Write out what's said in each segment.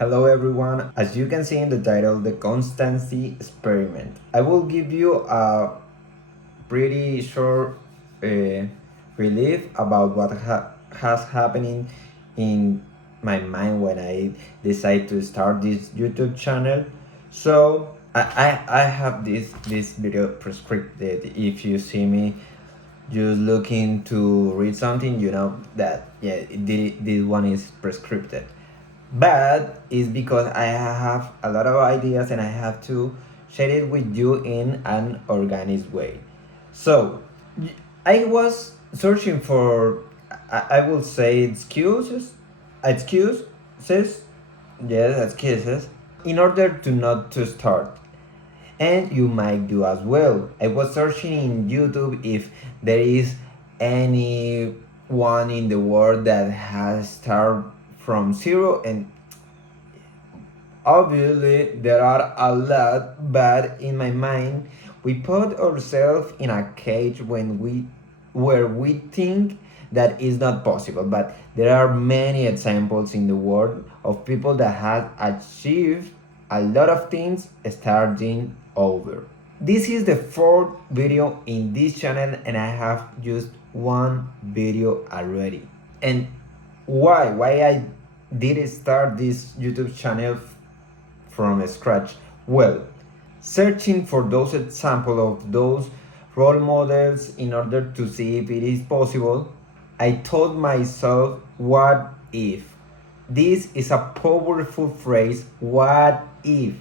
Hello everyone, as you can see in the title, the constancy experiment. I will give you a pretty short uh, relief about what has happening in my mind when I decide to start this YouTube channel. So I have this video prescripted. If you see me just looking to read something, you know that yeah, this one is prescripted, but it's because I have a lot of ideas and I have to share it with you in an organic way. So I was searching for, I will say excuses, yes, excuses, in order to not to start. And you might do as well. I was searching in YouTube if there is anyone in the world that has started from zero, and obviously, there are a lot, but in my mind, we put ourselves in a cage where we think that is not possible. But there are many examples in the world of people that have achieved a lot of things starting over. This is the fourth video in this channel, and I have just one video already. And why I did start this YouTube channel from scratch? Well, searching for those examples of those role models in order to see if it is possible, I told myself, what if? This is a powerful phrase, what if?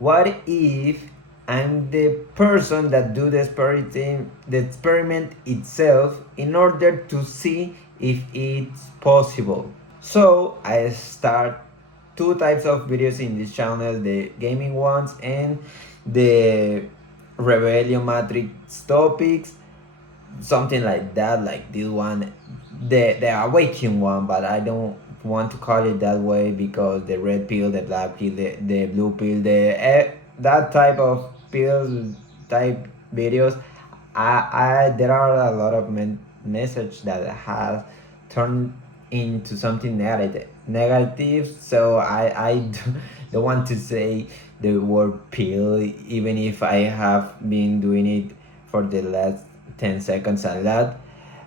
What if I'm the person that do the experiment itself in order to see if it's possible? So I start two types of videos in this channel, the gaming ones and the rebellion matrix topics, something like that, like this one, the awakening one, but I don't want to call it that way because the red pill, the black pill, the blue pill, that type of pill type videos, I there are a lot of message that has turned into something negative, so don't want to say the word pill, even if I have been doing it for the last 10 seconds a lot,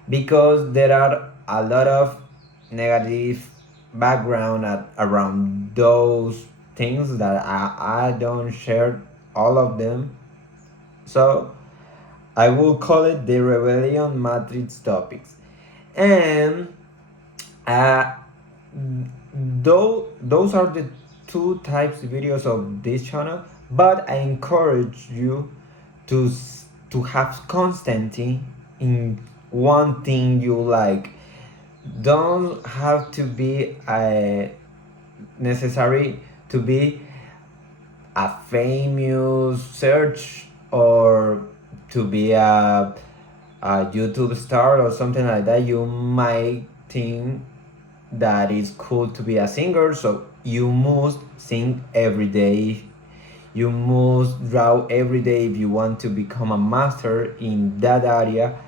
because there are a lot of negative background around those things that I don't share all of them. So I will call it the rebellion matrix topics. And uh, though those are the two types of videos of this channel, but I encourage you to to have constancy in one thing you like. Don't have to be necessary to be a famous search or to be a YouTube star or something like that. You might think that it's cool to be a singer, so you must sing every day. You must draw every day if you want to become a master in that area,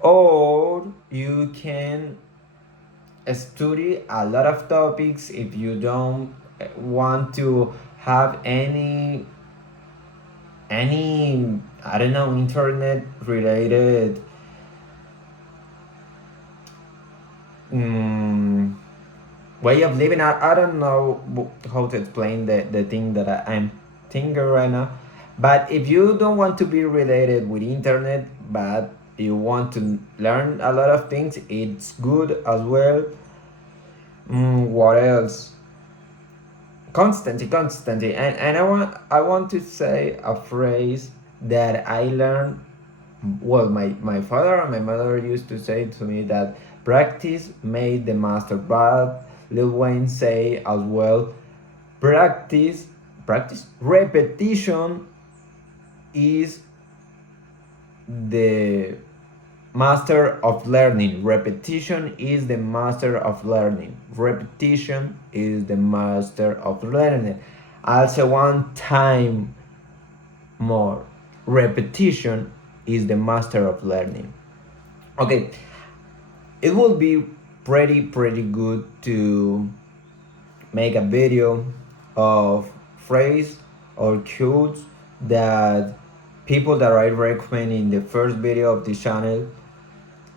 or you can study a lot of topics if you don't want to have any I don't know, internet related way of living. I don't know how to explain the thing that I'm thinking right now. But if you don't want to be related with internet, but you want to learn a lot of things, it's good as well. What else? Constancy, and I want to say a phrase that I learned. Well, my father and my mother used to say to me that practice made the master, but Lil Wayne say as well, practice repetition is the master of learning. Repetition is the master of learning. Repetition is the master of learning. I'll say one time more, repetition is the master of learning. Okay, it will be pretty good to make a video of phrase or quotes that people that I recommend in the first video of this channel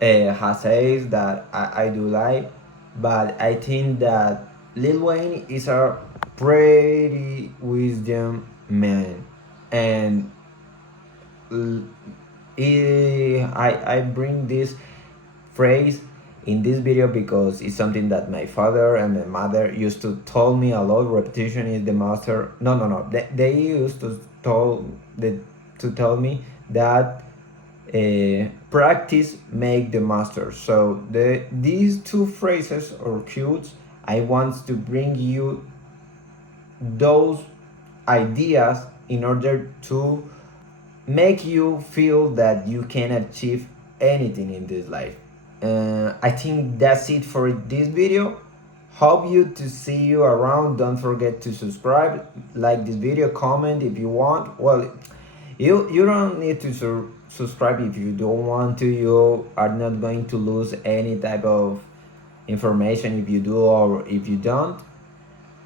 has says that I do like, but I think that Lil Wayne is a pretty wisdom man, and I bring this phrase in this video because it's something that my father and my mother used to tell me a lot. Repetition is the master. No. They used to tell me that practice make the master. So these two phrases or quotes, I want to bring you those ideas in order to make you feel that you can achieve anything in this life. I think that's it for this video. Hope you to see you around. Don't forget to subscribe, like this video, comment if you want. Well, you don't need to subscribe if you don't want to. You are not going to lose any type of information if you do or if you don't.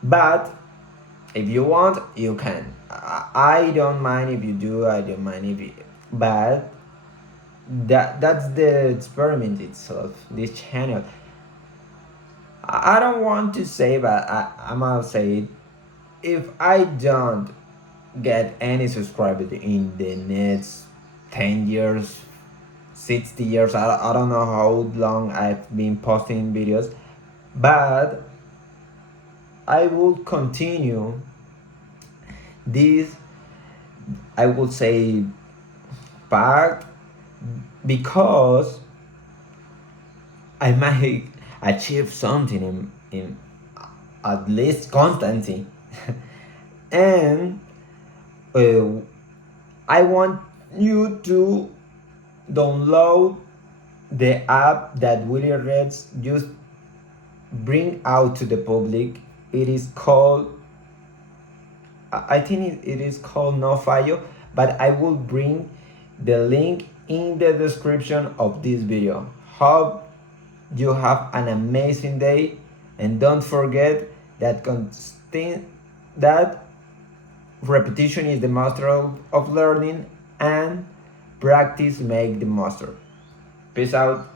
But if you want, you can. I don't mind if you do. I don't mind if you. But that's the experiment itself. This channel. I don't want to say, but I'm gonna say it. If I don't get any subscribers in the next 10 years, 60 years, I don't know how long I've been posting videos, but I will continue this, I would say, path, because I might achieve something in at least constancy. And I want you to download the app that Willie Reds just bring out to the public. It is called, I think it is called No Fallo, but I will bring the link in the description of this video. Hope you have an amazing day, and don't forget that that repetition is the master of learning, and practice make the master. Peace out.